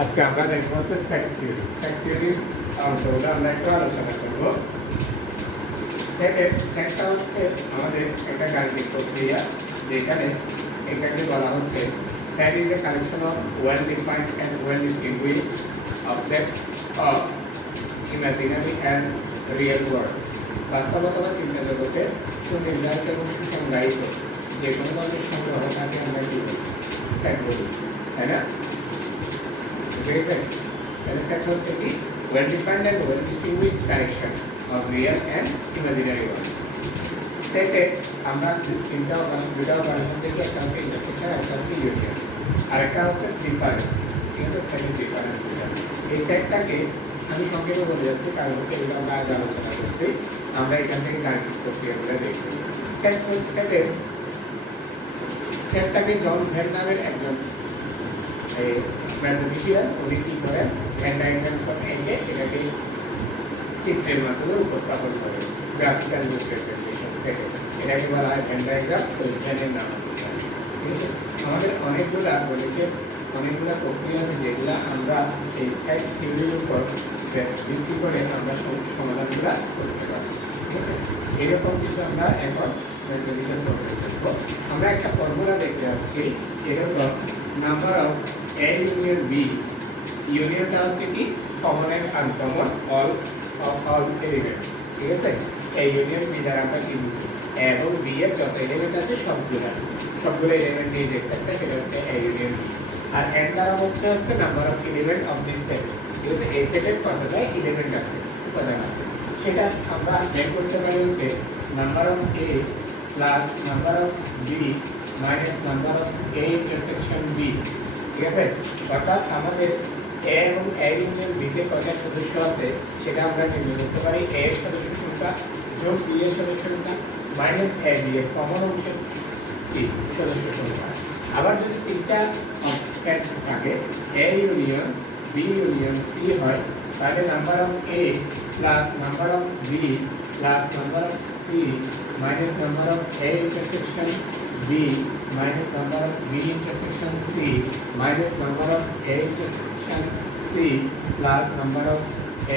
আজকে আমরা দেখব হচ্ছে সেট থিওরি। সেট থিওরি অঙ্কগুলো আমরা একটু আলোচনা করব। সেটটা হচ্ছে আমাদের একটা গাণিতিক প্রক্রিয়া, যেখানে এটাকে বলা হচ্ছে set is a collection of well defined and well distinguished objects of imaginary and real world. বাস্তবতা বা চিন্তা জগতে সুনির্ধারিত এবং সুসংজ্ঞায়িত যে কোনো ধরনের সংগ্রহ তাকে আমরা কি বলি? সেট বলি, তাই না? ঠিক আছে, তাহলে সেট হচ্ছে কি well defined and well distinguished collection of real and imaginary world. সেটে আমরা দুটা অপারেশন দেখি, একটা হচ্ছে ইন্টারসেকশন, একটা হচ্ছে ইউনিয়ন, আর একটা হচ্ছে ডিফারেন্স। ঠিক আছে, সেটের ডিফারেন্স। এই সেটটাকে আমি সংক্ষেপে বলে যাচ্ছি, কারণ হচ্ছে এগুলো আমরা আগে আলোচনা করছি। আমরা এখান থেকে গাণিতিক প্রক্রিয়াগুলো দেখব। সেটটাকে জন ভেন নামের একজন ম্যাথমেটিশিয়ান উনি কি করেন, ভেন ডায়াগ্রাম এঁকে এটাকে চিত্রের মাধ্যমে উপস্থাপন করেন, গ্রাফিক্যাল রিপ্রেজেন্টেশন সেটে। এটাকে বলা হয় ভেন ডায়াগ্রাম, ওই ভেনের নাম। ঠিক আছে, আমাদের অনেকগুলা প্রক্রিয়া আছে যেগুলো আমরা এই সেট থিওরির উপর ভিত্তি করে আমরা সমাধানগুলো করতে পারি। ঠিক আছে, এরকম কিছু আমরা এখন ম্যাথমেটিক্যাল প্রবলেম দেখব। আমরা একটা ফর্মুলা দেখতে আসছি, এরকম number of A union B. ইউনিয়নটা হচ্ছে কি common and uncommon all elements. ঠিক আছে, এই ইউনিয়ন বি দ্বারা আমরা কি বুঝি? এ এবং বি এর যত এলিমেন্ট আছে সবগুলো এলিমেন্ট নিয়ে যে সেটটা, সেটা হচ্ছে এ ইউনিয়ন বি। আর এন দ্বারা হচ্ছে number of element of this set. ঠিক আছে, এই সেটের কতটা এলিমেন্ট আছে, উপাদান আছে, সেটা আমরা বের করতে পারি হচ্ছে number of A plus number of B minus number of A intersection B. ঠিক আছে, অর্থাৎ আমাদের এ এবং এ ইউনিয়ন বি তে কয়টা সদস্য আছে সেটা আমরা নির্ণয় করতে পারি। এ এর সদস্য সংখ্যা যোগ বি এর সদস্য সংখ্যা মাইনাস এ বি এর কমন অংশের কি সদস্য সংখ্যা। আবার যদি তিনটা সেট থাকে, A union B union C হয়, তাহলে number of A plus number of B plus number of C minus number of A intersection B minus number of b intersection c minus number of a intersection c plus number of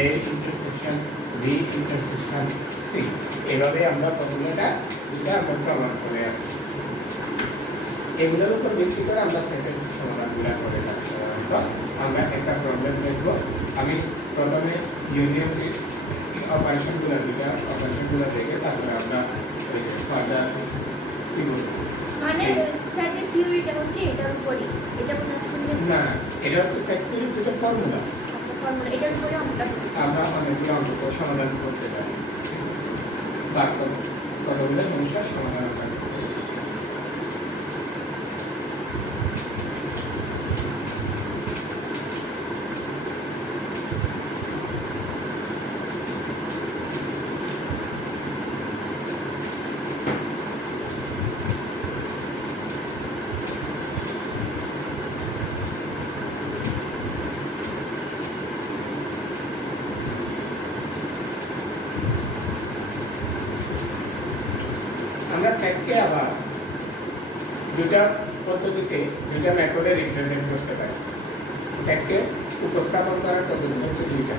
a intersection b intersection c। এভাবে আমরা ফর্মুলাটা আমরা প্রমাণ করে আসছি। এগুলোর উপর ভিত্তি করে আমরা সেটের সমাধানগুলো করে থাকি। সাধারণত আমরা একটা প্রবলেম দেখব। আমি প্রথমে ইউনিয়নের অপারেশনগুলো দেখে তারপরে আমরা ফার্দার কি বলবো, মানে সেটের থিওরিটা হচ্ছে এটার উপরই, এটা বোঝাচ্ছেন যে না, এটা হচ্ছে সেট থিওরির দুটো ফর্মুলা। আচ্ছা, ফর্মুলা এটার উপরে আমরা অনেকগুলো অঙ্ক সমাধান করতে পারি, বাস্তব কতগুলো সমস্যার সমাধান করতে পারি। আমরা সেটকে আবার দুটা পদ্ধতিতে, দুটা মেথডে রিপ্রেজেন্ট করতে পারি। সেটকে উপস্থাপন করার পদ্ধতি হচ্ছে দুইটা,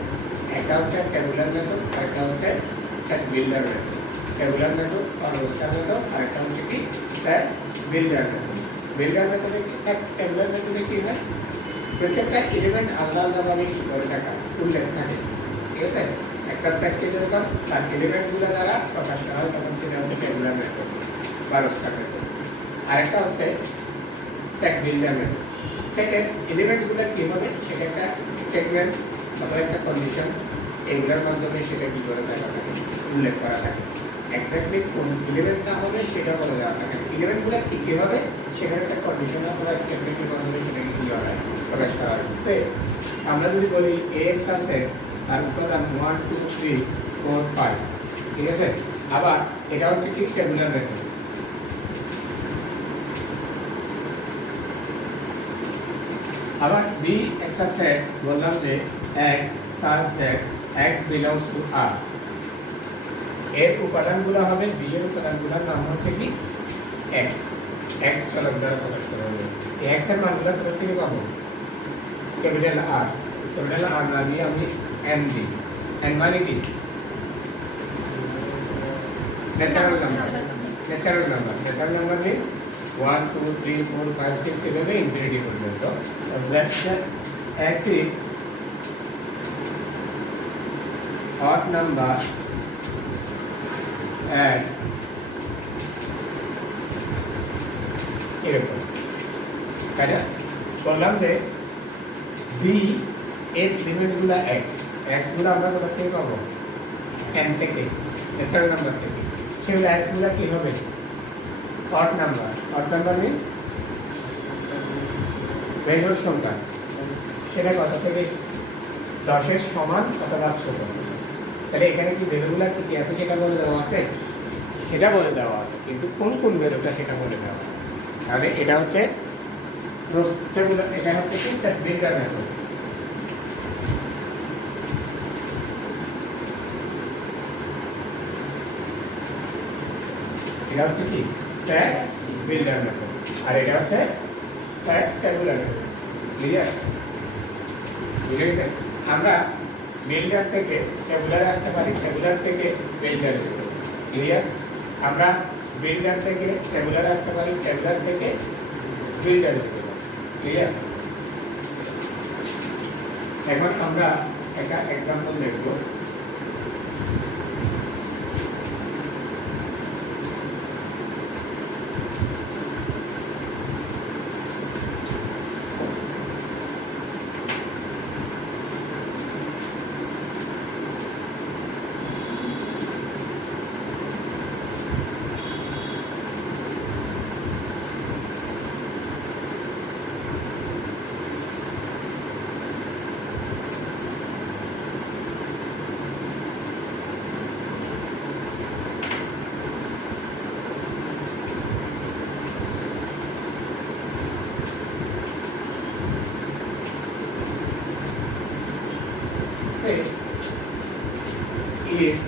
একটা হচ্ছে ট্যাবুলার মেথড আর একটা হচ্ছে set builder method. Tabular method আর রোস্টার মেথড, আর একটা হচ্ছে কি সেট বিল্ডার মেথড। বিল্ডার মেথডে কি, সেট ট্যাবুলার মেথডে কি হয়, প্রত্যেকটা এলিমেন্ট আলাদা আলাদাভাবে কি করে থাকে, উল্লেখ থাকে। ঠিক আছে, একটা সেটকে যখন তার এলিমেন্টগুলো দ্বারা প্রকাশ করা হয় তখন সেটা হচ্ছে ট্যাবুলার মেথড বা রোস্টার মেথড। আরেকটা হচ্ছে সেট বিল্ডার মেথড। সেটের এলিমেন্টগুলো কি হবে, সেটা একটা স্টেটমেন্ট অথবা একটা কন্ডিশন, এগুলোর মাধ্যমে সেটা কি করে দেখা থাকে, উল্লেখ করা থাকে। এক্স্যাক্টলি কোন এলিমেন্টটা হবে সেটা বলে দেওয়া থাকে। এলিমেন্টগুলো কি কি হবে সেখানে একটা কন্ডিশন অথবা স্টেটমেন্টের মাধ্যমে সেটাকে কি হয়, প্রকাশ করা হয়। সে আমরা যদি বলি এ একটা সেট, তার উপাদান 1 2 3 4 5। ঠিক আছে, আবার এটা হচ্ছে কি ট্যাবুলার মেথড। আবার বি একটা সেট, বললাম যে x such that x belongs to R। এর উপাদানগুলো হবে, বি এর উপাদানগুলোর নাম হচ্ছে কি x। x চলক দ্বারা প্রকাশ করা হবে। এই x এর মানগুলো কোথা থেকে পাবো? ক্যাপিটাল আর না দিয়ে আমি এন দিই। এন মানে কি? ন্যাচারাল নাম্বার means 1 2 3 4 5 6 এভাবে ইনফিনিটি পর্যন্ত। That's the x is odd number and এরকম, তাই না? বললাম যে বি এর লিমিটগুলো এক্স গুলো আমরা কোথা থেকে পাবো? এন থেকে, ন্যাচারাল নাম্বার থেকে। সেগুলো এক্স গুলো কি হবে? অড নাম্বার মিন্স বেজোড় সংখ্যা। সেটা কত থেকে? 10-এর সমান অথবা ছোট। তাহলে এখানে কি ভ্যালুগুলো কি আছে সেটা বলে দেওয়া আছে? সেটা বলে দেওয়া আছে, কিন্তু কোন ভ্যালুটা সেটা বলে দেওয়া আছে। তাহলে এটা হচ্ছে এটা হচ্ছে কি সেট বিল্ডার মেথড। এটা হচ্ছে কি সেট বিল্ডার মেথড, আর এটা হচ্ছে সেট ট্যাবুলার মেথড। ক্লিয়ার? বুঝে গেছে? আমরা বিল্ডার থেকে ট্যাবুলারে আসতে পারি, ট্যাবুলার থেকে বিল্ডারে। ক্লিয়ার? আমরা বিল্ডার থেকে ট্যাবুলারে আসতে পারি, ট্যাবুলার থেকে বিল্ডারে। ক্লিয়ার? এখন আমরা একটা এক্সাম্পল দেখব। Say if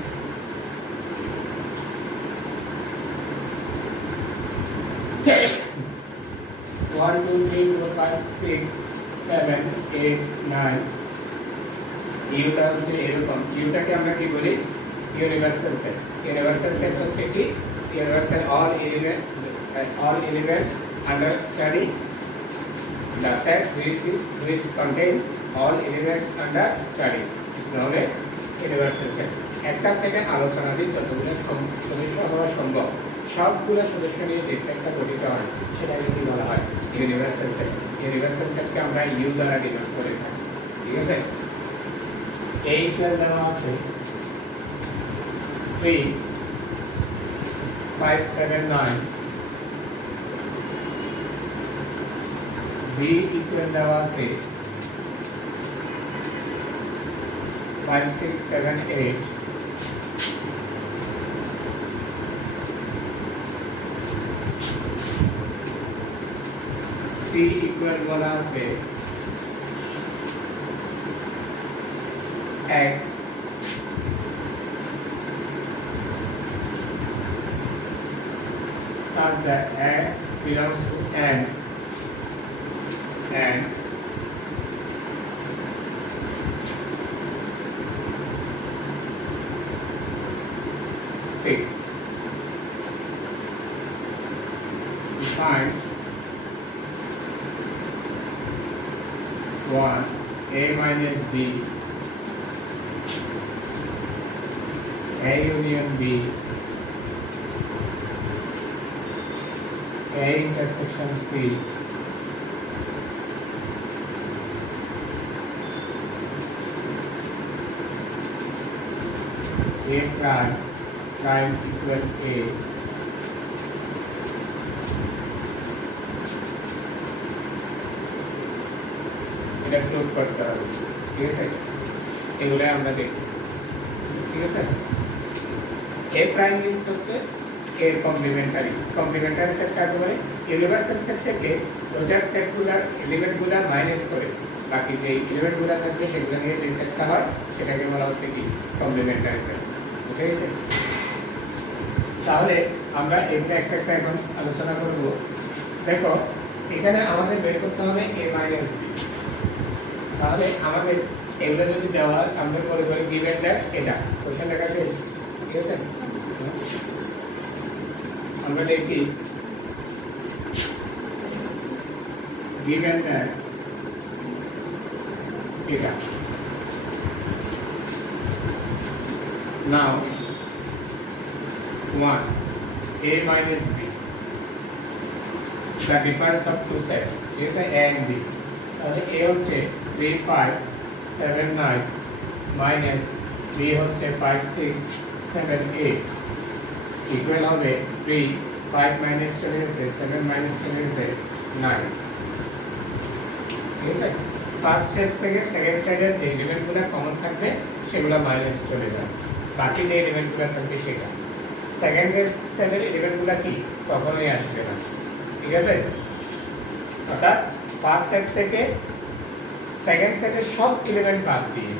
1 2 3 4 5 6 7 8 9 ইউটা হচ্ছে এরকম। ইউটাকে আমরা কি বলি? ইউনিভার্সাল সেট হচ্ছে কি? Universal all elements under study, the set which contains all elements under study is known as universal set. একটা সেটে আলোচনাধীন যতগুলো সদস্য হওয়া সম্ভব সবগুলো সদস্য নিয়ে যে সেটটা গঠিত হয় সেটাকে কি বলা হয়? Universal set. ইউনিভার্সাল সেটকে আমরা ইউ দ্বারা ডিনোট করে থাকি। ঠিক আছে? এই সেল দেওয়া আছে 3 5 7 9, বি ইকুয়াল দেওয়া আছে 5 6 7 8, সি ইকুয়াল বলা আছে x such that x belongs to n and six. Find 1 a minus b, a union b, a intersection c, a prime equal a, এটা ক্লোজ করতে হবে। ঠিক আছে? এগুলো আমরা দেখব। ঠিক আছে? এ প্রাইম মিন্স হচ্ছে এর কমপ্লিমেন্টারি সেট কাকে বলে? ইউনিভার্সাল সেট থেকে ওটার সেটগুলোর এলিমেন্টগুলো মাইনাস করে বাকি যে এলিমেন্টগুলো থাকবে সেগুলো নিয়ে যে সেটটা হয় সেটাকে বলা হচ্ছে কি? Complimentary set. বুঝে গেছে? তাহলে আমরা এটা একটা এখন আলোচনা করব। দেখো এখানে আমাদের বের করতে হবে a মাইনাস b। তাহলে আমাদের এগুলো যদি দেওয়া হয় আমাদের মনে করি গিভেন দ্যাট এটা কোশ্চেন লেখা শেষ, ঠিক আছে? আমরা দেখি গিভেন দ্যাট এটা। Now 1 a minus b, the difference of two sets is a and b. তাহলে a হচ্ছে 3 5 7 9 minus b হচ্ছে 5 6 7 8 ইকুয়াল হবে 3 5 minus চলে গেছে 7 minus চলে গেছে 9, ঠিক আছে? ফার্স্ট সেট থেকে সেকেন্ড সেটের যে এলিমেন্টগুলো কমন থাকবে সেগুলো মাইনাস চলে যাবে, বাকি যে এলিমেন্টগুলো থাকবে সেটা সেকেন্ড সেটের এলিমেন্টগুলো কি কখনোই আসবে না, ঠিক আছে? অর্থাৎ ফার্স্ট সেট থেকে সেকেন্ড সেটের সব এলিমেন্ট বাদ দিয়ে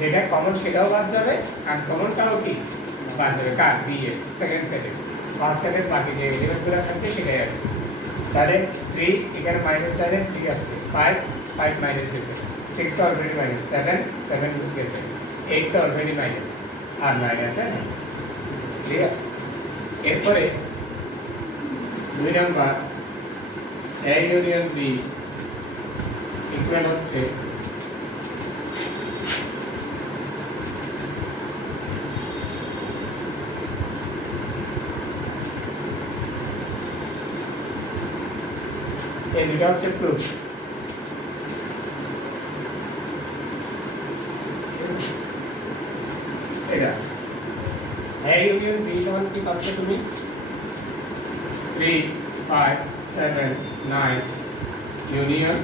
যেটা কমন সেটাও বাদ যাবে, আর কমনটাও কি বাদ যাবে, কার বি এর সেকেন্ড সেটে। ফার্স্ট সেটের বাকি যে এলিমেন্টগুলো থাকবে সেটাই আসবে। তাহলে 3 এখানে মাইনাস যাবে, 3 আসবে, 5 5 মাইনাস গেছে, 6 তো অলরেডি মাইনাস, 7 7 গেছে, 8 তো অলরেডি মাইনাস, আর 9 আছে না, ক্লিয়ার? এরপরে 2 number a union b equal হচ্ছে এই দুটো হচ্ছে প্রুফ। এটা a ইউনিয়ন b সমান কি পাচ্ছ তুমি? 3 5 7 9 ইউনিয়ন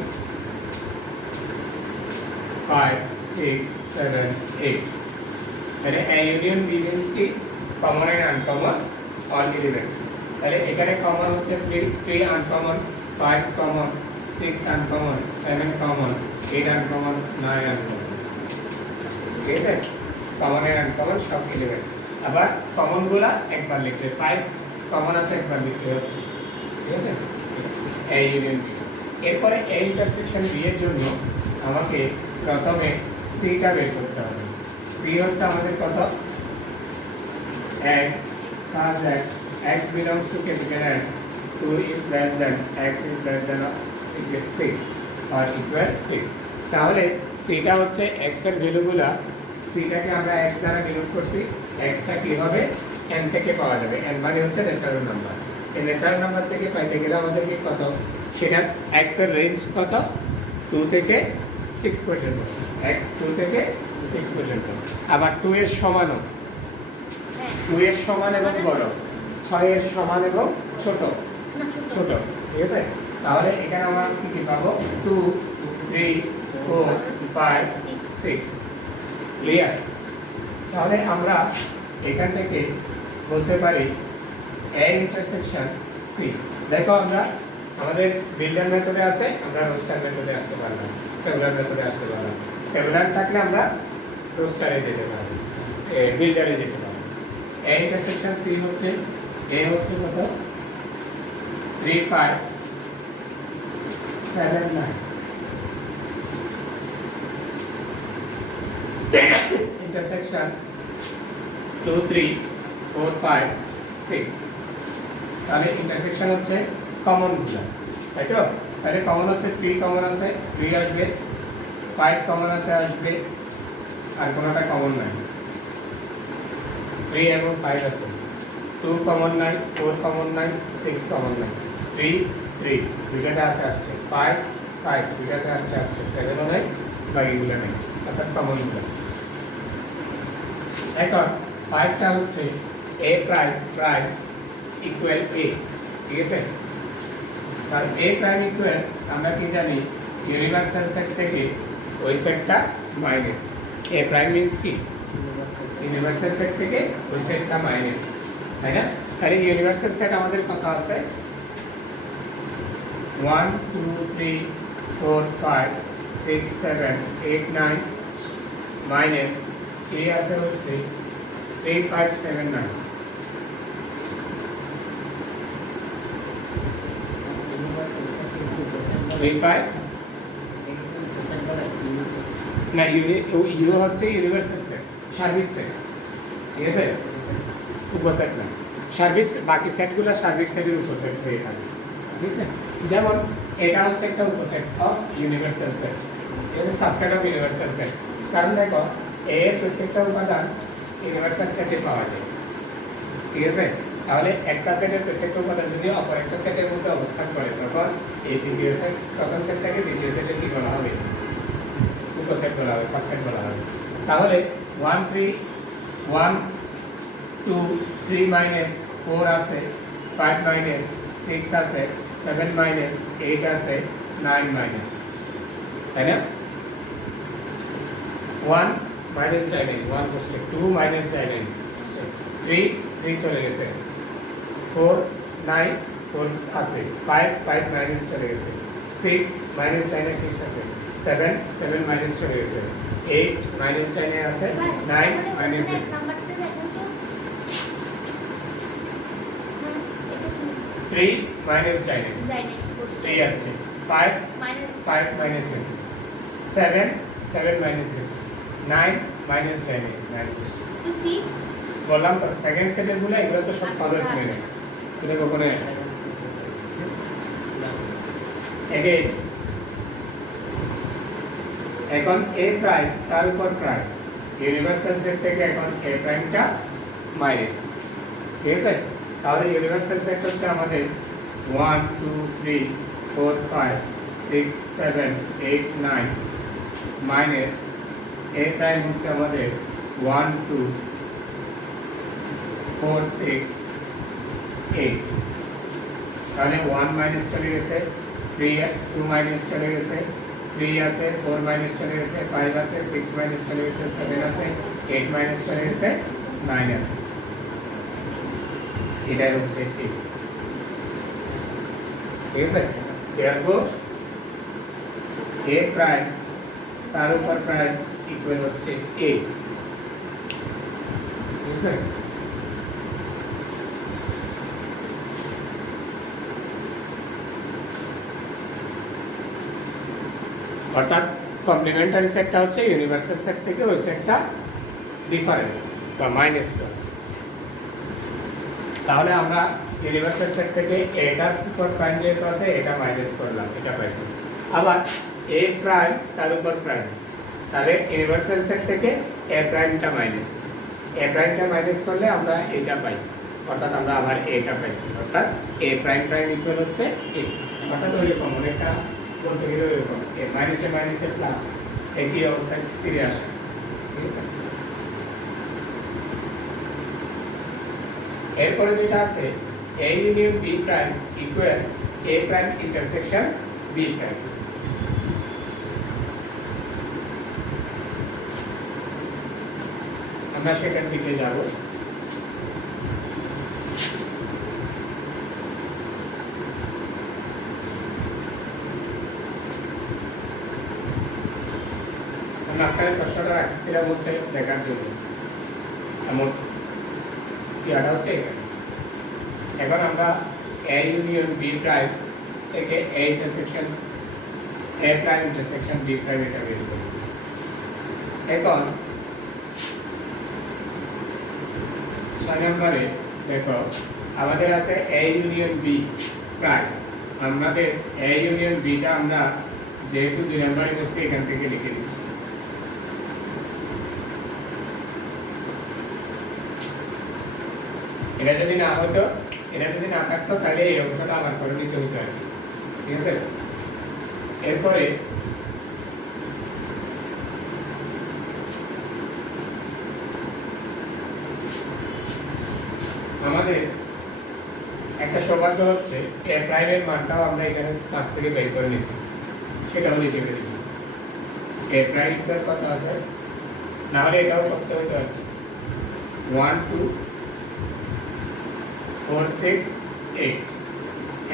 5 6 7 8। তাহলে a ইউনিয়ন b means কি common and uncommon all elements. তাহলে এখানে কমন হচ্ছে 3 uncommon, 5 common, 6 uncommon, 7 common, 8 uncommon, 9 uncommon, ঠিক আছে? কমন এন্ড আনকমন সব এলিমেন্ট। আবার কমন গুলা একবার লিখলে 5 কমন আছে একবার লিখলে হচ্ছে, ঠিক আছে? a union b। এরপরে a ইন্টারসেকশন b এর জন্য আমাকে প্রথমে c টা বের করতে হবে। c হচ্ছে আমাদের কত? x such that x belongs to capital N, 2 is less than x is less than 6 or equal 6। তাহলে c টা হচ্ছে x এর ভ্যালুগুলা, c টাকে আমরা x দ্বারা ডিনোট করছি, x টা কি হবে n থেকে পাওয়া যাবে, n মানে হচ্ছে ন্যাচারাল নাম্বার। এই ন্যাচারাল নাম্বার থেকে পাইতে গেলে আমাদেরকে কত, সেটা x এর রেঞ্জ কত? 2 থেকে 6 পর্যন্ত, x 2 থেকে 6 পর্যন্ত। আবার 2 এর সমানও, 2 এর সমান এবং বড়, 6 এর সমান এবং ছোট ছোট, ঠিক আছে? তাহলে এখানে আমরা কি কি পাবো? 2 3 4 5 6, ক্লিয়ার? তাহলে আমরা এখান থেকে বলতে পারি a ইন্টারসেকশন c। দেখো আমরা আমাদের বিল্ডার মেথডে আছে, আমরা রোস্টার মেথডে আসতে পারলাম, টেবুলার মেথডে আসতে পারলাম। টেবুলার থাকলে আমরা রোস্টারে যেতে পারি, বিল্ডারে যেতে পারি। a ইন্টারসেকশন c হচ্ছে a হচ্ছে কত? 3 5 7 9, ইন্টারসেকশন 2 3 4 5 6। তাহলে ইন্টারসেকশন হচ্ছে কমন গুলো, তাই তো? তাহলে কমন হচ্ছে 3 কমন আছে 3 আসবে, 5 কমন আছে আসবে, আর কোনটা কমন নাই, 3 এবং 5 আছে, 2 কমন নাই, 4 কমন নাই, 6 কমন নাই, 3 3 দুইটাতে আসে আসছে, 5 5 দুইটাতে আসছে আসছে, 7 ও নাই, বাকিগুলো নেই, অর্থাৎ কমন গুলো। এখন 5 টা হচ্ছে a prime prime equal a, ঠিক আছে? আর a প্রাইম ইকুয়াল আমরা কি জানি, ইউনিভার্সাল সেট থেকে ওই সেটটা মাইনাস। a প্রাইম মিন্স কি ইউনিভার্সাল সেট থেকে ওই সেটটা মাইনাস, তাই না? তাহলে ইউনিভার্সাল সেট আমাদের কত আছে? 1 2 3 4 5 6 7 8 9 মাইনাস a আছে হচ্ছে 3 5 7 9। না ইউ হচ্ছে ইউনিভার্সাল সেট, সার্বিক সেট, ঠিক আছে, উপসেট না। সার্বিক বাকি সেটগুলো সার্বিক সেটের উপসেট হয়ে থাকে, ঠিক আছে। যেমন এটা হচ্ছে একটা উপসেট অফ ইউনিভার্সাল সেট, ঠিক আছে, সাবসেট অফ ইউনিভার্সাল সেট। কারণ দেখো এর প্রত্যেকটা উপাদান ইউনিভার্সাল সেটে পাওয়া যায়, ঠিক আছে। তাহলে একটা সেটের প্রত্যেকটা উপাদান যদি অপর একটা সেটের মধ্যে অবস্থান করে তখন এই দ্বিতীয় সেট, প্রথম সেটটাকে দ্বিতীয় সেটে কি বলা হবে? উপসেট বলা হবে, সাবসেট বলা হবে। তাহলে 1 3 1 2 3 মাইনাস 4 আছে, 5 মাইনাস 6 আছে, 7 মাইনাস 8 আছে, 9 মাইনাস, তাই না? 1 মাইনাস যায় নাই, 1 বসলে 2 মাইনাস যায় নাই, 3 3 চলে গেছে, 4 9 4 আছে, 5 5 মাইনাস চলে গেছে, 6 মাইনাস যায় নাই 6 আছে, 7 7 মাইনাস চলে গেছে, 8 মাইনাস যায় নাই আছে, 9 মাইনাস আছে, নাম্বারটা দেখুন তো। 3 মাইনাস যায় নাই, যাই নাই, বসে 3 আছে, 5 মাইনাস 5 মাইনাস আছে, 7 7 মাইনাস আছে, 9 মাইনাস যায় নাই, 9 বসে। তো 6 বললাম তো সেকেন্ড সেটের গুলো এগুলো তো সব ফাদার্স মেনে, এটা কখনো এগেইন এখন a প্রাইম তার উপর প্রাইম, ইউনিভার্সাল সেট থেকে এখন a প্রাইমটা মাইনাস, ঠিক আছে। তাহলে ইউনিভার্সাল সেট হচ্ছে আমাদের 1 2 3 4 5 6 7 8 9 মাইনাস a প্রাইম হচ্ছে আমাদের 1 2 4 6 8, তাহলে 1 মাইনাস চলে গেছে, 3 2 মাইনাস চলে গেছে, 3 আছে, 4 মাইনাস চলে গেছে, 5 আছে, 6 মাইনাস চলে গেছে, 7 আছে, 8 মাইনাস চলে গেছে, 9 আছে। এটাই হচ্ছে ঠিক আছে। therefore a প্রাইম তার উপর প্রাইম ইকুয়াল হচ্ছে a, ঠিক আছে। অর্থাৎ কমপ্লিমেন্টারি সেটটা হচ্ছে ইউনিভার্সাল সেট থেকে ওই সেটটা ডিফারেন্স বা মাইনাস করে। তাহলে আমরা ইউনিভার্সাল সেট থেকে এটার উপর প্রাইম যেহেতু আছে এটা মাইনাস করলাম, এটা পাইছি। আবার এ প্রাইম তার উপর প্রাইম, তাহলে ইউনিভার্সাল সেট থেকে এ প্রাইমটা মাইনাস, এ প্রাইমটা মাইনাস করলে আমরা এটা পাই, অর্থাৎ আমরা আবার এটা পাইছি, অর্থাৎ এ প্রাইম প্রাইম ইকুয়াল হচ্ছে এ। অর্থাৎ ওইরকম অনেকটা বলতে গেলে ওইরকম এ মাইনাসে মাইনাসে প্লাস একই অবস্থায় ফিরে আসে, ঠিক আছে। এরপরে যেটা আছে a union b prime equal a prime intersection b prime. আমরা সেটার দিকে যাব। মাঝখানে প্রশ্নটা রাখছিলাম হচ্ছে দেখার জন্য, এমন ইয়াটা হচ্ছে এখানে। এখন আমরা a ইউনিয়ন b প্রাইম থেকে a intersection a prime intersection b prime এটা বের করি। এখন 6 নম্বরে দেখো আমাদের আছে a ইউনিয়ন b প্রাইম। আমাদের a ইউনিয়ন b টা আমরা যেহেতু 2 নম্বরে বসে এখান থেকে লিখে দিচ্ছি। এটা যদি না হতো, এটা যদি না থাকতো তাহলে এই অংশটা আমার করে নিতে হতো আর কি, ঠিক আছে। এরপরে আমাদের একটা সৌভাগ্য হচ্ছে এ প্রাইমের মানটাও আমরা এখানে কাছ থেকে বের করে নিয়েছি, সেটাও লিখে ফেলেছি। এ প্রাইম কত আছে, না হলে এটাও করতে হতো আর কি। 1 2 4 6 8।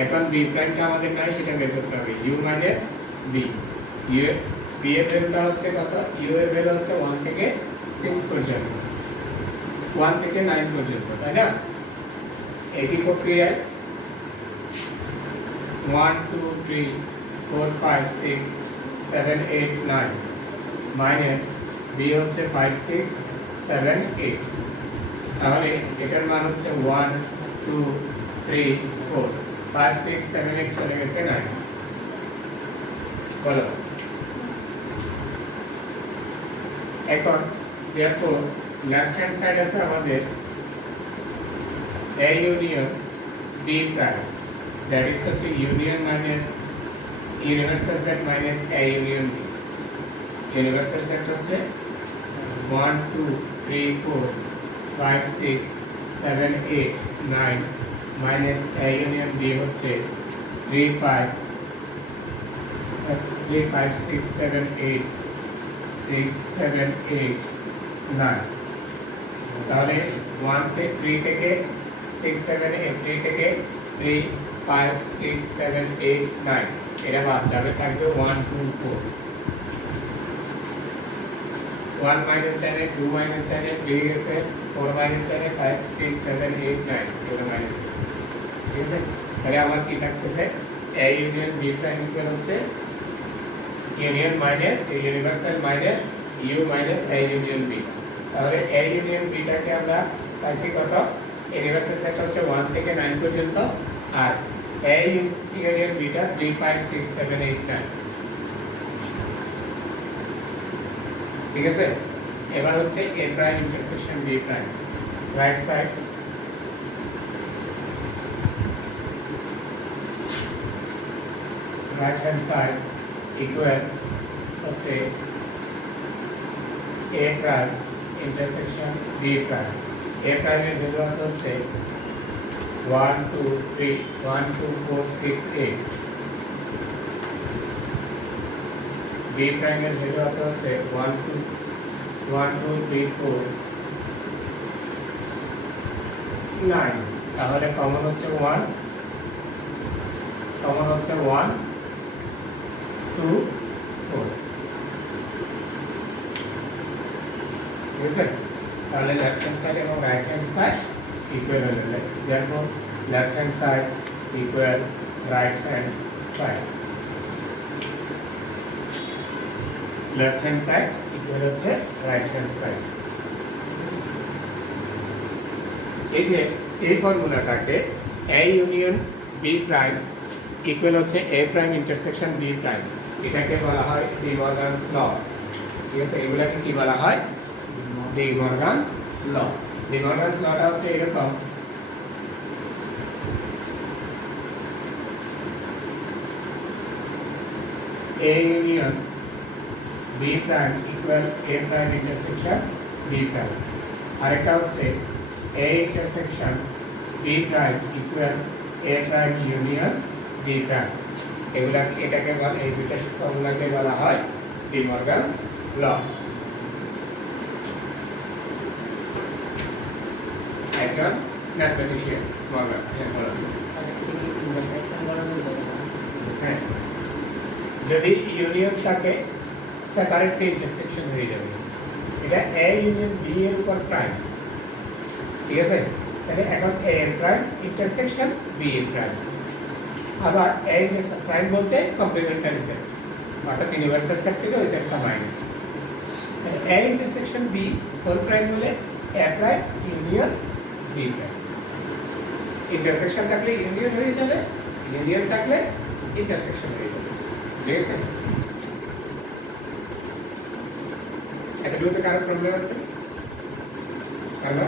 এখন b প্রাইমটা আমাদের নাই, সেটা বের করতে হবে। u minus b, u b এর ভ্যালুটা হচ্ছে কত, u এর ভ্যালু হচ্ছে 1 থেকে 6 পর্যন্ত, 1 থেকে 9 পর্যন্ত, তাই না। একই প্রক্রিয়ায় 1 2 3 4 5 6 7 8 9 মাইনাস বি হচ্ছে 5 6 7 8, তাহলে এটার মান হচ্ছে 1 2 3 4, 5 6 7 8 চলে গেছে 9। বলো এখন দেখো লেফট হ্যান্ড সাইড আছে আমাদের A union B prime, that is such a union minus universal set minus A union B. Universal set হচ্ছে 1 2 3 4 5 6 7 8 9 minus A union B হচ্ছে 3 5 6 7 8 6 7 8 9, তাহলে 1 থেকে 3 থেকে 6 7 8 3 থেকে 3 5 6 7 8 9, এটা বাদ যাবে, থাকবে 1 2 4, 1 minus 10 2 minus 10 3 গেছে, 4 minus 10 5 6 7 8 9, এগুলো মাইনাস, ঠিক আছে। তাহলে আমার কি থাকতেছে A union B prime equal হচ্ছে union minus universal minus U minus A union B। তাহলে A ইউনিয়ন B টাকে আমরা পাইছি কত, ইউনিভার্সাল সেট হচ্ছে 1 থেকে 9 পর্যন্ত, আর A ইউনিয়ন B টা 3 5 6 7 8 9, ঠিক আছে। এবার হচ্ছে A prime intersection B prime, right side right hand side equal হচ্ছে A prime intersection B prime. A প্রাইমের ভ্যালু আছে হচ্ছে 1 2 3 1 2 4 6 8, B প্রাইমের ভ্যালু আছে হচ্ছে 1 2 3 4 9, তাহলে কমন হচ্ছে 1 2 4, ঠিক আছে। তাহলে লেফট হ্যান্ড সাইড এবং রাইট হ্যান্ড সাইড ইকুয়াল হয়ে যাবে, therefore left hand side equal right hand side, left hand side equal হচ্ছে right hand side। এই যে এই ফর্মুলাটাকে A union B prime equal হচ্ছে A prime intersection B prime, এটাকে বলা হয় ডি মর্গানস ল, ঠিক আছে। এগুলাকে কি বলা হয়, ডি মর্গানস ল। ডি মর্গানস লটা হচ্ছে এরকম, A union B prime equal A prime intersection B prime, আরেকটা হচ্ছে A intersection B prime equal A prime union B prime। এগুলা এটাকে বলা, এই দুটো ফর্মুলাকে বলা হয় ডি মর্গানস ল। একজন ম্যাথমেটিশিয়ান মর্গান, হ্যাঁ, যদি ইউনিয়ন থাকে সেপারেটলি ইন্টারসেকশন হয়ে যাবে, এটা A ইউনিয়ন B এর উপর প্রাইম, ঠিক আছে। তাহলে এখন A এর প্রাইম ইন্টারসেকশন B এর প্রাইম, আবার A ইন্টারসেকশন প্রাইম বলতে কমপ্লিমেন্টারি সেট, অর্থাৎ ইউনিভার্সাল সেট থেকে ওই সেটটা মাইনাস, তাহলে A intersection B whole prime হলে A prime union B prime, intersection থাকলে ইউনিয়ন হয়ে যাবে, ইউনিয়ন থাকলে ইন্টারসেকশন হয়ে যাবে, ঠিক আছে। এতটুকুতে কারো প্রবলেম আছে? কারো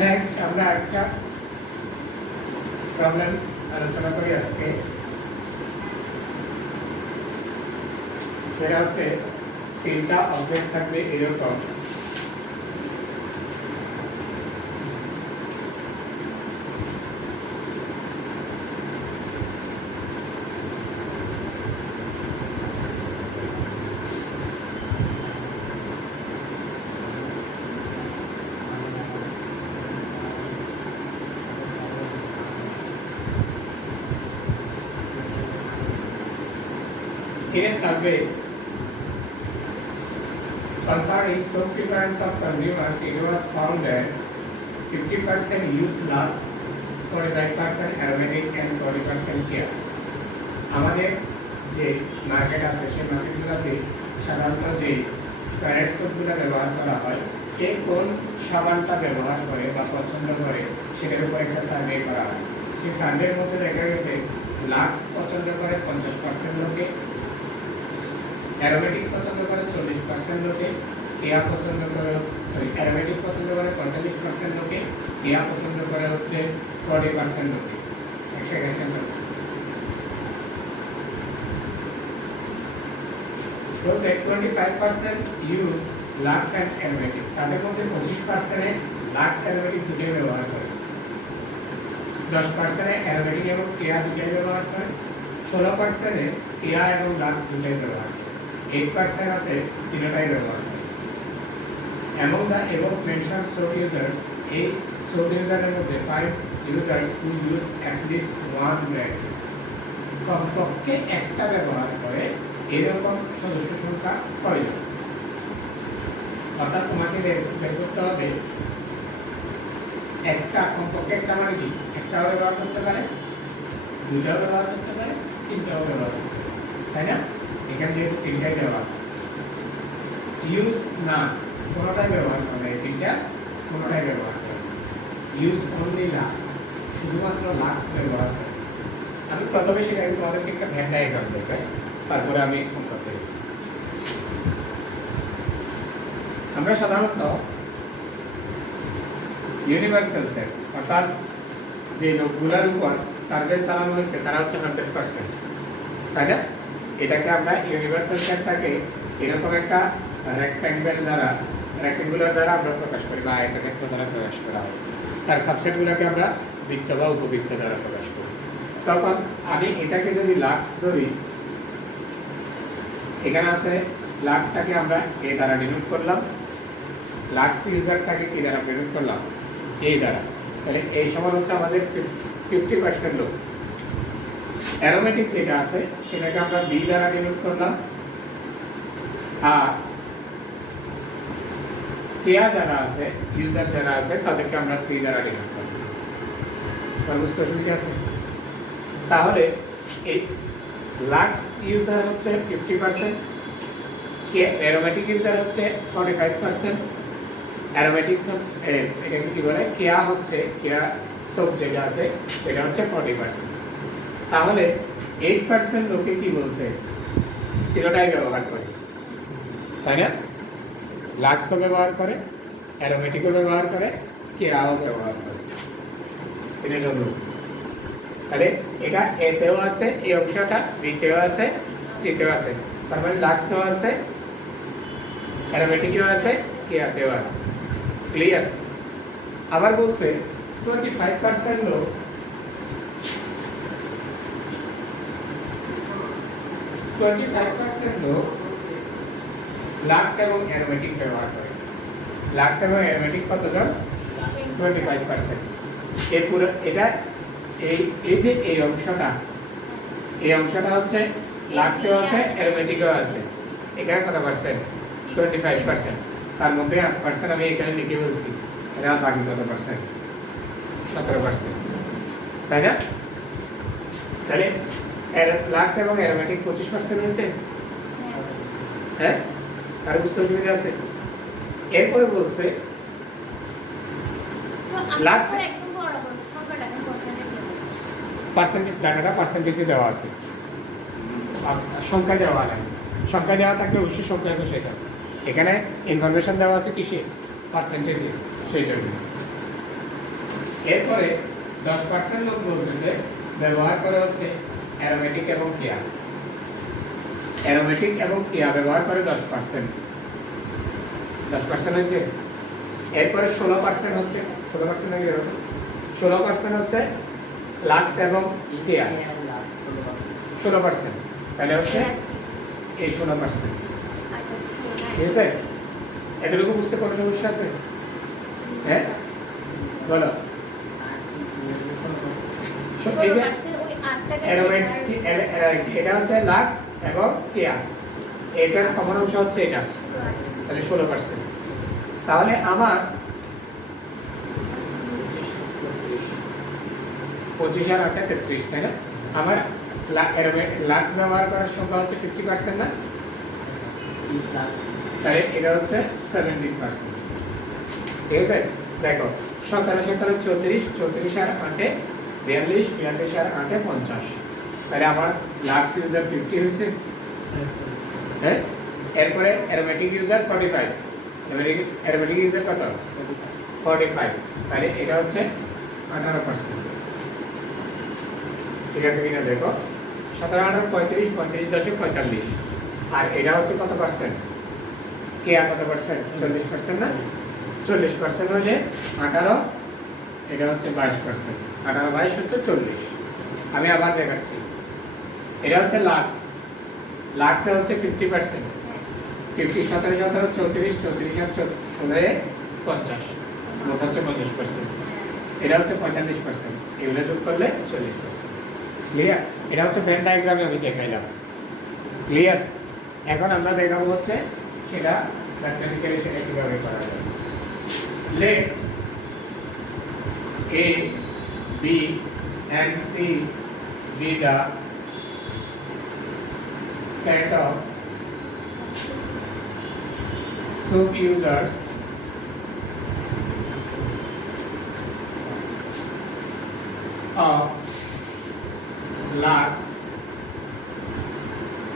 নেক্সট আমরা একটা প্রবলেম আলোচনা করি আজকে, সেটা হচ্ছে তিনটা অবজেক্ট থাকবে এরকম, In a survey concerning soap preference of consumers, it was found that 50% use Lux, 45% aromatic and 40% care. আমাদের যে মার্কেট আছে সেই মার্কেটগুলোতে সাধারণত যে টয়লেট সোপগুলো ব্যবহার করা হয় কে কোন সাবানটা ব্যবহার করে বা পছন্দ করে সেটার উপর একটা সার্ভে করা হয়। সেই সার্ভের মধ্যে দেখা গেছে লাক্স পছন্দ করে 50% লোকে, অ্যারোমেটিক পছন্দ করে 40% লোকে, কেয়া পছন্দ করে অ্যারোমেটিক পছন্দ করে 45% লোকে, কেয়া পছন্দ করে হচ্ছে 40% লোকে। Those 25% use Lux and aromatic. তাদের মধ্যে 25% Lux aromatic দুটোই ব্যবহার করে, 10% aromatic এবং কেয়া দুটোই ব্যবহার করে, 16% কেয়া এবং Lux দুটোই ব্যবহার করে, 8% আছে তিনটাই ব্যবহার করে। Among the above mentioned soap users, এই soap usersের মধ্যে 5 users who use at least one brand, কমপক্ষে একটা ব্যবহার করে এরকম সদস্য সংখ্যা কয়জন। অর্থাৎ তোমাকে বের করতে হবে একটা, কমপক্ষে একটা মানে কি, একটাও ব্যবহার করতে পারে, দুটাও ব্যবহার করতে পারে, তিনটাও ব্যবহার করতে পারে, তাই না? এখানে যেহেতু তিনটাই ব্যবহার, ইউজ না কোনোটাই ব্যবহার করে, তিনটা কোনোটাই ব্যবহার করে, ইউজ অনলি লাক্স, শুধুমাত্র লাক্স ব্যবহার করে। আমি প্রথমে সেটা তোমাদেরকে একটা ভ্যান ডায়াগ্রাম দেখাই, তারপরে আমি করতে। আমরা সাধারণত ইউনিভার্সাল সেট অর্থাৎ যে লোকগুলোর উপর সার্ভে চালানো হয়েছে তারা হচ্ছে 100%, তাই না? এটাকে আমরা ইউনিভার্সাল সেটটাকে এরকম একটা রেক্ট্যাঙ্গুলার দ্বারা আমরা প্রকাশ করি বা আয়তক্ষেত্র দ্বারা প্রকাশ করা হয়। তার সাবসেটগুলোকে আমরা বৃত্ত বা উপবৃত্ত দ্বারা প্রকাশ করি। তখন আমি এটাকে যদি লাক্স ধরি, এখানে আছে লাক্সটাকে আমরা এ দ্বারা ডিনোট করলাম, লাক্স ইউজারটাকে কি দ্বারা ডিনোট করলাম, এ দ্বারা। তাহলে এই সমান হচ্ছে আমাদের 50% লোক। অ্যারোমেটিক যেটা আছে সেটাকে আমরা বি দ্বারা ডিনোট করলাম, আর কেয়া যারা আছে, ইউজার যারা আছে তাদেরকে আমরা সি দ্বারা ডিনোট করলাম। বুঝতে সুবিধা আছে? তাহলে এই লাক্স ইউজার হচ্ছে 50%, অ্যারোমেটিক ইউজার হচ্ছে 45%, অ্যারোমেটিক এটাকে কি বলে, কেয়া হচ্ছে, কেয়া সোপ যেটা আছে এটা হচ্ছে 40%। তাহলে 8% লোকে কি বলছে, তিনটাই ব্যবহার করে, তাই না? লাক্সও ব্যবহার করে, অ্যারোমেটিকও ব্যবহার করে, কেয়াও ব্যবহার করে, এটা জন্য। তাহলে এটা এতেও আছে, এই অংশটা বিতেও আছে, সিতেও আছে, তার মানে লাক্সও আছে, অ্যারোমেটিকও আছে, কেয়াতেও আছে। ক্লিয়ার? আবার বলছে 25% লোক লাক্স এবং অ্যারোমেটিক ব্যবহার করে। লাক্স এবং অ্যারোমেটিক কতজন? 25%। এর পুরো এটা এই যে এই অংশটা হচ্ছে লাক্সেও আছে, অ্যারোমেটিকও আছে। এখানে কত পার্সেন্ট? 25%। তার মধ্যে 8% আমি এখানে লিখে বলছি, এটা বাকি কত পার্সেন্ট? 17%, তাই না? তাহলে লাক্স এবং অ্যারোমেটিক 25% হয়েছে, হ্যাঁ? আর বুঝতে অসুবিধা আছে? এরপরে বলছে লাক্স পার্সেন্টেজ, ডাটাটা পার্সেন্টেজে দেওয়া আছে, সংখ্যা দেওয়া নেই। সংখ্যা দেওয়া থাকলে অবশ্যই সংখ্যা হবে সেটা। এখানে ইনফরমেশন দেওয়া আছে কিসে? পার্সেন্টেজে, সেই জন্য। এরপরে 10% লোক বলতেছে ব্যবহার করে হচ্ছে অ্যারোমেটিক এবং কেয়া। অ্যারোমেটিক এবং কেয়া ব্যবহার করে 10%। 10% হয়েছে। এরপরে 16% হচ্ছে, 16% নাকি এরকম, 16% হচ্ছে লাক্স এবং কেয়া, 16%। তাহলে হচ্ছে এই 16%, ঠিক আছে? এতটুকু বুঝতে কোনো সমস্যা আছে? হ্যাঁ বলো। এটা হচ্ছে লাক্স এবং কেয়া, এটার কমন অংশ হচ্ছে এটা, তাহলে 16%। তাহলে আমার 25 আর 8 33, তাই না? আমার লাক্স ব্যবহার করার সংখ্যা হচ্ছে 50% না, তাহলে এটা হচ্ছে 17%। ঠিক আছে, দেখো 17 17 34, 34 আর 8 42, 42 আর 8 50, তাহলে আমার লাক্স ইউজার 50 হয়েছে। হ্যাঁ, এরপরে অ্যারোমেটিক ইউজার 45, অ্যারোমেটিক ইউজার কত? 45, তাহলে এটা হচ্ছে 18%। ঠিক আছে কিনা দেখো, 17 18 35, 35 10 45, আর এটা হচ্ছে কত পার্সেন্ট? কেয়া কত পার্সেন্ট? 40% না? 40% হলে 18, এটা হচ্ছে 22%, 18 22 হচ্ছে 40। আমি আবার দেখাচ্ছি, এটা হচ্ছে লাক্স, লাক্সে হচ্ছে 50%, 50 17 17 34, 34 আর 16 50, মোট হচ্ছে 50%, এটা হচ্ছে 45%, এগুলো যোগ করলে 40%। ক্লিয়ার? এটা হচ্ছে ভেন ডায়াগ্রামে আমি দেখাইলাম। ক্লিয়ার? এখন আমরা দেখাবো হচ্ছে সেটা ম্যাথমেটিক্যালি সেটা কিভাবে করা যায়। Let A, B and C be the set of soup users of Lux,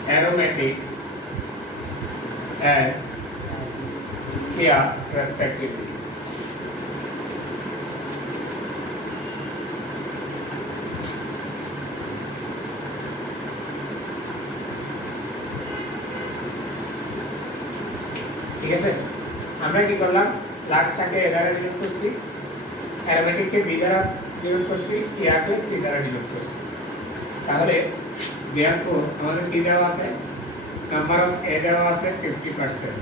Aromatic and Kia respectively. ঠিক আছে, আমরা কি করলাম? লাক্সটাকে এ দ্বারা ডিনোট করছি, অ্যারোমেটিককে বি দ্বারা ডিনোট করছি, কিয়াকে সি দ্বারা ডিনোট করছি। তাহলে দেয়ারফর আমাদের কি দেওয়া আছে? নাম্বার অফ এ দেওয়া আছে 50%,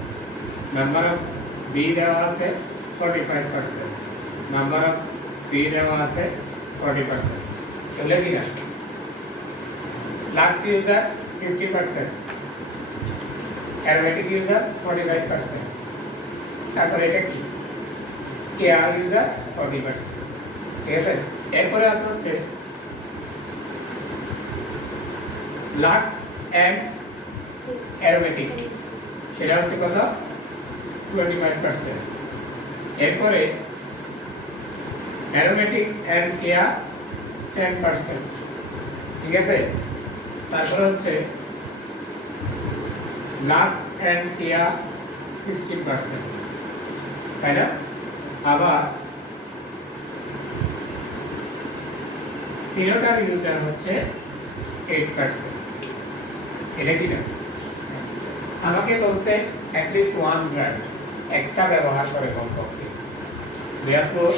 নাম্বার অফ বি দেওয়া আছে 45%, নাম্বার অফ সি দেওয়া আছে 40%। চলে কি না? লাক্স ইউজার 50%, অ্যারোমেটিক ইউজার 45%, তারপর এটা কি? কেয়া ইউজার 40%। ঠিক আছে, এরপরে আসে হচ্ছে লাক্স এন্ড অ্যারোমেটিক, সেটা হচ্ছে কত? 25%। এরপরে অ্যারোমেটিক এন্ড কেয়া 10%। ঠিক আছে, তারপর হচ্ছে লাক্স এন্ড কেয়া 60%, তাই না? আবার তিনটার ইউজার হচ্ছে 8%। এটা কি না? আমাকে বলছে অ্যাটলিস্ট ওয়ান ব্র্যান্ড, একটা ব্যবহার করে কমপক্ষে। therefore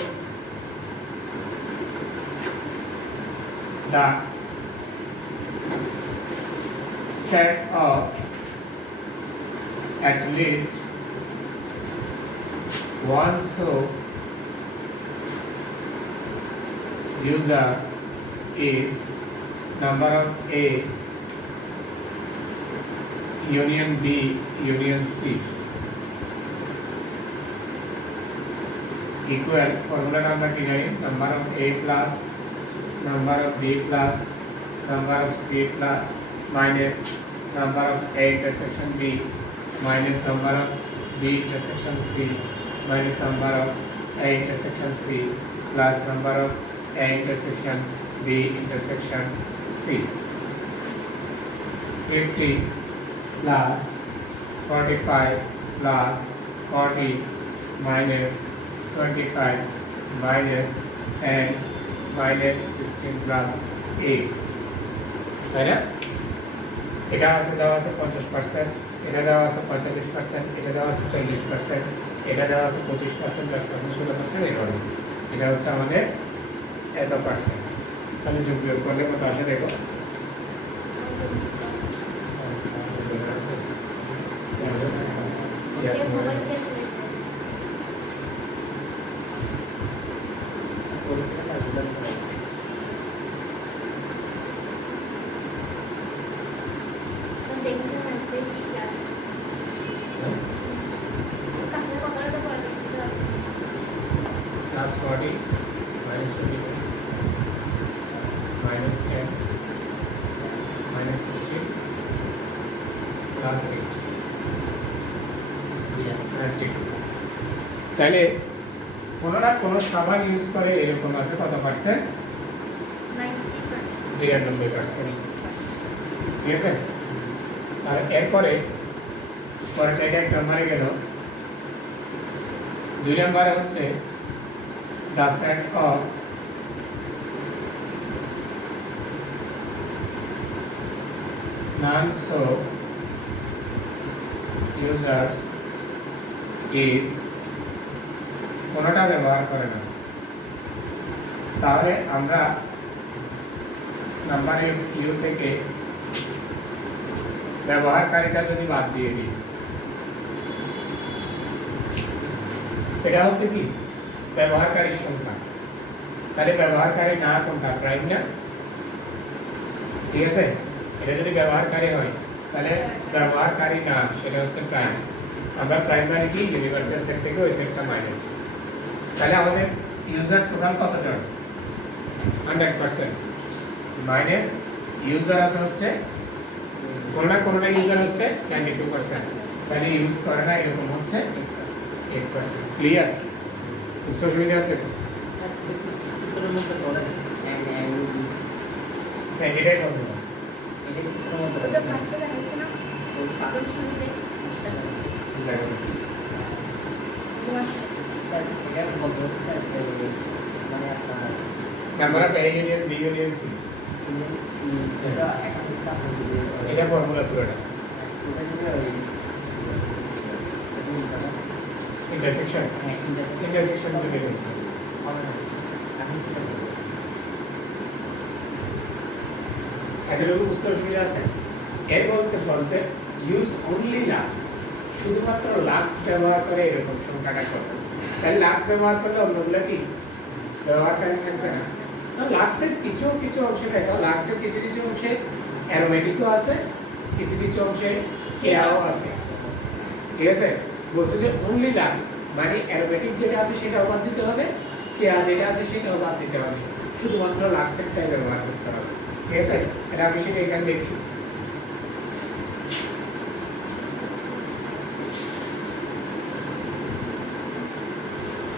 the set of at least one soap user is number of A union B union C equal formula number কি জানি? number of A plus number of B plus number of C plus minus number of A intersection B minus number of B intersection C minus number of A intersection C plus number of A intersection B intersection C. 50 plus 45 plus 40 minus 25 minus 10 minus 16 plus 8. তাই না? এটা আছে দেওয়া আছে 50%, এটা দেওয়া আছে 45%, এটা দেওয়া আছে 40%, এটা দেওয়া আছে 25%, 10%, 16%, এভাবে। এটা হচ্ছে আমাদের এত পার্সেন্ট। তাহলে যোগ বিয়োগ করলে কত আসে দেখো? -30 -20 -10 -16 +8 32 তাহলে কোনো না কোনো সাবান ইউজ করে এরকম আছে কত পার্সেন্ট 90%। 92%। ঠিক আছে আর এরপরে পরেরটা এটা 1 নম্বরে গেল 2 নম্বরে হচ্ছে the set of non-so users is কোনটা ব্যবহার করে না তাহলে আমরা নাম্বার ইউ থেকে ব্যবহারকারীটা যদি বাদ দিয়ে দিই এটা হচ্ছে কি ব্যবহারকারীর সংখ্যা তাহলে ব্যবহারকারী না কোনটা প্রাইম না ঠিক আছে এটা যদি ব্যবহারকারী হয় তাহলে ব্যবহারকারী না সেটা হচ্ছে প্রাইম আমরা প্রাইমারি কি ইউনিভার্সাল সেট থেকে ওই সেটটা মাইনাস তাহলে আমাদের ইউজার টোটাল কতজন 100% মাইনাস ইউজার আছে হচ্ছে কোনটা ইউজার হচ্ছে 92% তাহলে ইউজ করে না এরকম হচ্ছে 8% ক্লিয়ার বুঝতে অসুবিধা আছে হ্যাঁ এটাই বলবো ওটা ফার্স্টে দেখাচ্ছে না পাগল শুনতে নাম্বার অফ এলিয়েন বিলিয়ন সি এটা ফর্মুলা পুরোটা ইন্টারসেকশন যদি এতটুকু বুঝতে অসুবিধা আছে এরপর বলছে ইউজ অনলি লাক্স শুধুমাত্র লাক্স ব্যবহার করে এরকম সংখ্যাটা করবে তাহলে লাক্স ব্যবহার করলে অন্যগুলো কি ব্যবহারকারী থাকবে না তো লাক্সের কিছু কিছু অংশে দেখো লাক্সের কিছু কিছু অংশে অ্যারোমেটিকও আছে কিছু কিছু অংশে কেয়াও আছে ঠিক আছে বলছে যে অনলি লাক্স মানে অ্যারোমেটিক যেটা আছে সেটাও বাদ দিতে হবে কেয়া যেটা আছে সেটাও বাদ দিতে হবে শুধুমাত্র লাক্সেরটাই ব্যবহার করতে হবে ঠিক আছে এটা আমি সেটা এখানে দেখি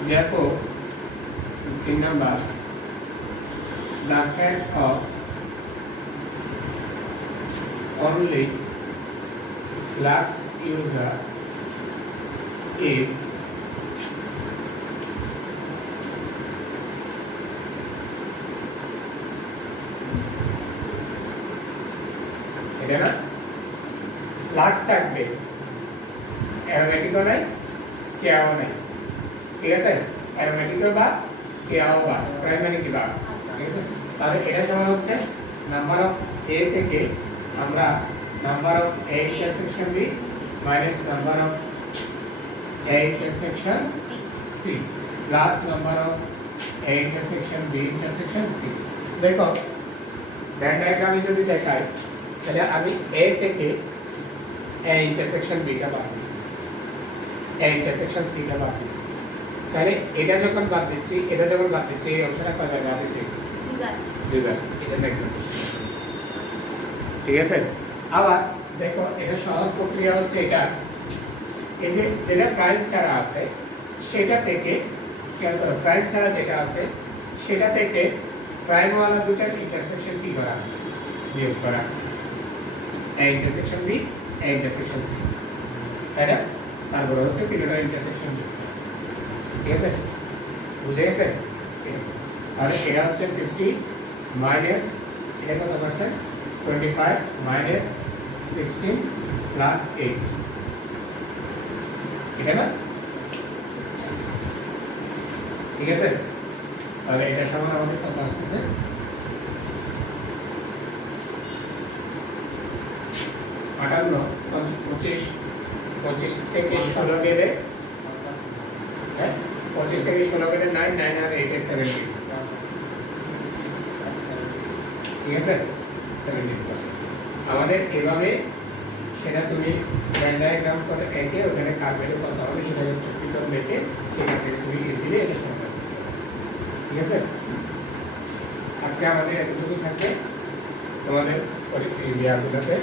Therefore, in number, the set of only Lux user is এটা না লাক্স থাকবে অ্যারোমেটিকও নাই কেয়াও নাই ঠিক আছে অ্যারোমেটিকও বা কেয়াও বা প্রাইমারি কি বা ঠিক আছে তাহলে এটা সমান হচ্ছে নাম্বার অফ এ থেকে আমরা number of A intersection B minus number of A intersection C plus number of A intersection B intersection C দেখো ব্যান্ড ডায়াগ্রামে যদি দেখাই তাহলে আমি এ থেকে এ ইন্টারসেকশন বিটা বাদ দিচ্ছি এ ইন্টারসেকশন সিটা বাদ দিচ্ছি তাহলে এটা যখন বাদ দিচ্ছি এই অংশটা কয়বার বাদ দিচ্ছি দুইবার এটা দেখুন ঠিক আছে আবার দেখো এটা সহজ প্রক্রিয়া হচ্ছে এটা এই যে যেটা প্রাইম ছাড়া আছে সেটা থেকে খেয়াল করো প্রাইম ছাড়া যেটা আছে সেটা থেকে প্রাইম ওয়ালা দুটার ইন্টারসেকশন কি করা বিয়োগ করা A intersection B A intersection C তাই না তারপরে হচ্ছে তিনটার ইন্টারসেকশন ঠিক আছে বুঝে গেছে তাহলে এটা হচ্ছে 50 মাইনাস এটা কত পার্সেন্ট 25 মাইনাস 16 প্লাস 8 এটা না ঠিক আছে তাহলে এটা সমান আমাদের কত আসতেছে 25 থেকে 16 গেলে হ্যাঁ 25 থেকে 16 গেলে 9 9 আর 8 এর 17 ঠিক আছে 17% আমাদের এভাবে সেটা তুমি ব্যান্ড ডায়াগ্রাম করে এঁকে ওখানে কার্ভের কত হবে সেটা চুক্তিটা দেখে সেটা থেকে তুমি ইজিলি এটা সমাধান করতে পারবে আছে, আজকে আমাদের এতটুকু থাকবে। তোমাদের ইয়াগুলোতে